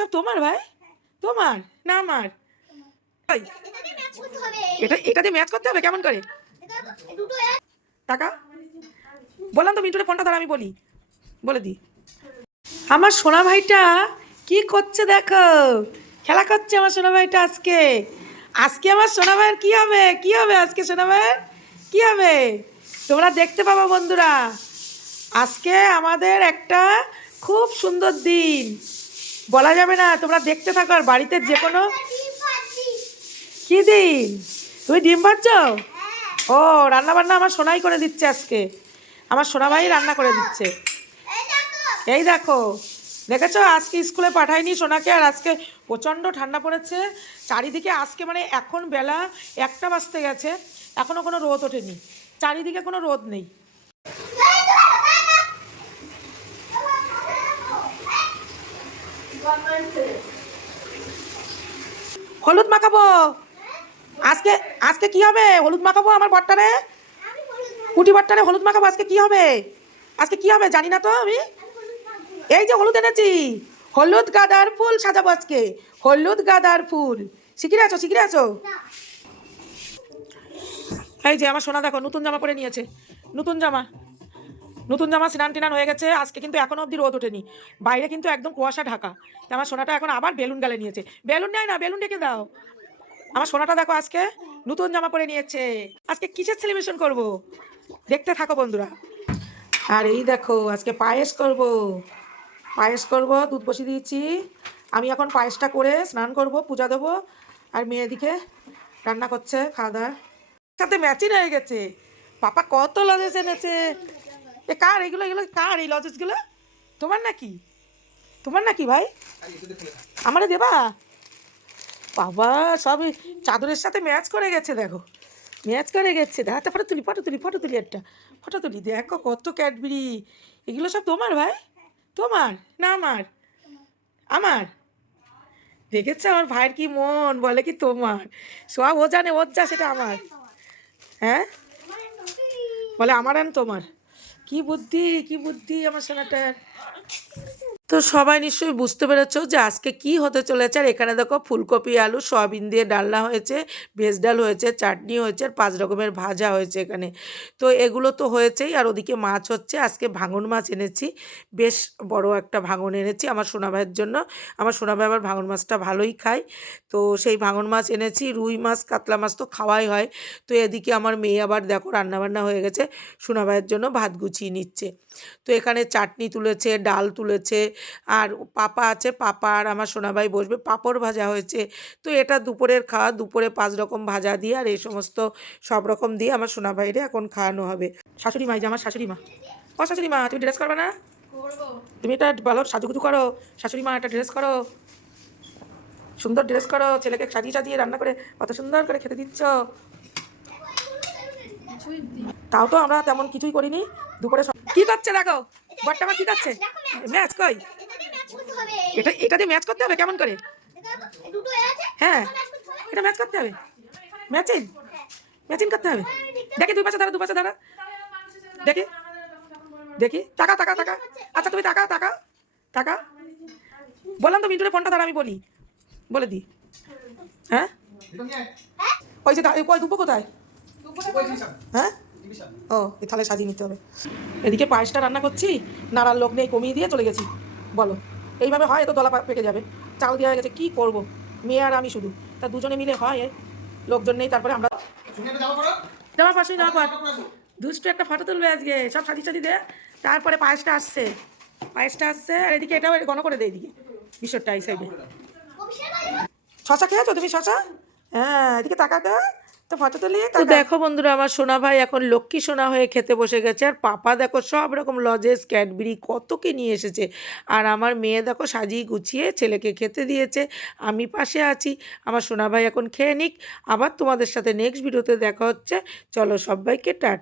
সব তোমার ভাই? তোমার না আমার? এটা দিয়ে ম্যাচ করতে হবে কেমন করে? টাকা বললাম তো মিন্টুরে ফোনটা ধর, আমি বলে দিই। আমার সোনা ভাইটা কি করছে দেখো, খেলা করছে আমার সোনা ভাইটা। আজকে আজকে আমার সোনা ভাইয়ের কি হবে, কি হবে আজকে সোনা ভাইয়ের কি হবে তোমরা দেখতে পাবো বন্ধুরা। আজকে আমাদের একটা খুব সুন্দর দিন, বলা যাবে না, তোমরা দেখতে থাকো। আর বাড়িতে যে কোনো কি দিন? তুমি ডিম পাচ্ছ? ও, রান্না বান্না আমার সোনাই করে দিচ্ছে আজকে, আমার সোনা ভাই রান্না করে দিচ্ছে। এই দেখো, দেখেছো আজকে স্কুলে পাঠাইনি সোনাকে। আর আজকে প্রচণ্ড ঠান্ডা পড়েছে চারিদিকে। আজকে মানে এখন বেলা 1টা বাজতে গেছে, এখনও কোনো রোদ ওঠেনি, চারিদিকে কোনো রোদ নেই। হলুদ মাখাবো আজকে। আজকে কি হবে? হলুদ মাখাবো আমার বট্টারে, কুটি বট্টারে হলুদ মাখাবো। আজকে কি হবে? আজকে কি হবে জানি না তো আমি। এই যে হলুদ এনেছি, হলুদ গাঁদার ফুল সাজাবো আজকে, হলুদ গাঁদার ফুল। শিখিয়ে আছো, শিখিয়ে আছো? এই যে আমার সোনা দেখো নতুন জামা পরে নিয়েছে, নতুন জামা, নতুন জামা, স্নান টিনান হয়ে গেছে। আজকে কিন্তু এখনো অবধি রোদ ওঠেনি, বাইরে কিন্তু একদম কুয়াশা ঢাকা। আমার সোনাটা এখন আবার বেলুন গালে নিয়েছে। বেলুন নেয় না, বেলুন ডেকে দাও। আমার সোনাটা দেখো আজকে নতুন জামা পরে নিয়েছে। আজকে কিসের সেলিব্রেশন করব দেখতে থাকো বন্ধুরা। আর এই দেখো আজকে পায়েস করব, পায়েস করব, দুধ বসিয়ে দিয়েছি। আমি এখন পায়েসটা করে স্নান করব, পূজা দেবো। আর মেয়েদিকে রান্না করছে, খাওয়া দাওয়া সাথে ম্যাচিং হয়ে গেছে। পাপা কত লজেস এনেছে। এ কার এগুলো? এগুলো কার এই লজেসগুলো? তোমার নাকি? তোমার নাকি ভাই? আমারে দেবা? বাবা সব চাদরের সাথে ম্যাচ করে গেছে, দেখো ম্যাচ করে গেছে। দেখাতে ফটো তুলি, ফটো তুলি, ফটো তুলি, একটা ফটো তুলি। দেখো কত ক্যাডবেরি, এগুলো সব তোমার ভাই? তোমার না আমার? আমার। দেখেছে আমার ভাইয়ের কি মন, বলে কি তোমার। সব ও জানে, ওর যা সেটা আমার। হ্যাঁ বলে আমার আন তোমার। কি বুদ্ধি, কি বুদ্ধি আমার সোনাটার। তো সবাই নিশ্চয়ই বুঝতে পেরেছো যে আজকে কি হতে চলেছে। আর এখানে দেখো ফুলকপি আলু সয়াবিন দিয়ে ডালনা হয়েছে, ভেজ ডাল হয়েছে, চাটনি হয়েছে, আর 5 রকমের ভাজা হয়েছে এখানে। তো এগুলো তো হয়েছেই, আর ওদিকে মাছ হচ্ছে। আজকে ভাঙন মাছ এনেছি, বেশ বড় একটা ভাঙন এনেছি আমার সোনা ভাইয়ের জন্য। আমার সোনা ভাই আবার ভাঙন মাছটা ভালোই খায়, তো সেই ভাঙন মাছ এনেছি। রুই মাছ কাতলা মাছ তো খাওয়াই হয়। তো এদিকে আমার মেয়ে আবার দেখো রান্নাবান্না হয়ে গেছে, সোনা ভাইয়ের জন্য ভাত গুছিয়ে নিচ্ছে। তো এখানে চাটনি তুলেছে, ডাল তুলেছে, আর পাপা আছে, পাপা আর আমার সোনাভাই বসবে। পাঁপড় ভাজা হয়েছে। তো এটা দুপুরের খাওয়া, দুপুরে 5 রকম ভাজা দিয়ে আর এই সমস্ত সব রকম দিয়ে আমার সোনাভাইরে এখন খাওয়ানো হবে। শাশুড়ি মা, এই যে আমার শাশুড়ি মা। ও শাশুড়ি মা, তুমি ড্রেস করবে না? তুমি এটা ভালো সাজুগুজু করো, শাশুড়ি মা একটা ড্রেস করো, সুন্দর ড্রেস করো, ছেলেকে সাজিয়ে সাজিয়ে রান্না করে কত সুন্দর করে খেতে দিচ্ছ। তাও তো আমরা তেমন কিছুই করিনি দুপুরে। কি করছে দেখো বট্টা মা, কি করছে? ম্যাচ কই? এটা দিয়ে ম্যাচ করতে হবে কেমন করে? হ্যাঁ এটা ম্যাচ করতে হবে, ম্যাচিং, ম্যাচিং করতে হবে। দেখি দুই পাশে দাঁড়া, দু পাশে দাঁড়া, দেখি দেখি। টাকা টাকা টাকা, আচ্ছা তুমি টাকা টাকা টাকা। বললাম তো মিন্টুরে ফোনটা ধর, আমি বলে দিই। হ্যাঁ ওই যে কই দুপো কোথায়? হ্যাঁ ও, এই তাহলে সাজিয়ে নিতে হবে। এদিকে পায়েসটা রান্না করছি, নাড়ার লোক নেই, কমিয়ে দিয়ে চলে গেছি। বলো এইভাবে হয়? তো দলা পেকে যাবে। চাল দেওয়া হয়ে গেছে, কি করব মেয়ে আর আমি শুধু, তা দুজনে মিলে হয়? লোকজন নেই, তারপরে আমরা যাওয়ার পাশে যাওয়ার পর দুষ্টু একটা ফটো তুলবে আজকে, সব সাজি সাজি দে। তারপরে পায়েসটা আসছে, পায়েসটা আসছে। আর এদিকে এটাও ঘন করে দেয়, এদিকে বিষয়টা এই সাইডে। শশা খেয়েছো তুমি? শশা, হ্যাঁ এদিকে তাকাতে। তো ফটো তুলি। তো দেখো বন্ধুরা, আমার সোনা ভাই এখন লক্ষ্মী সোনা হয়ে খেতে বসে গেছে। আর পাপা দেখো সব রকম লজেস ক্যাডবেরি কত কি নিয়ে এসেছে। আর আমার মেয়ে দেখো সাজিয়ে গুছিয়ে ছেলেকে খেতে দিয়েছে, আমি পাশে আছি। আমার সোনা ভাই এখন খেয়ে নিক, আবার তোমাদের সাথে নেক্সট ভিডিওতে দেখা হচ্ছে। চলো সবাইকে টাটা।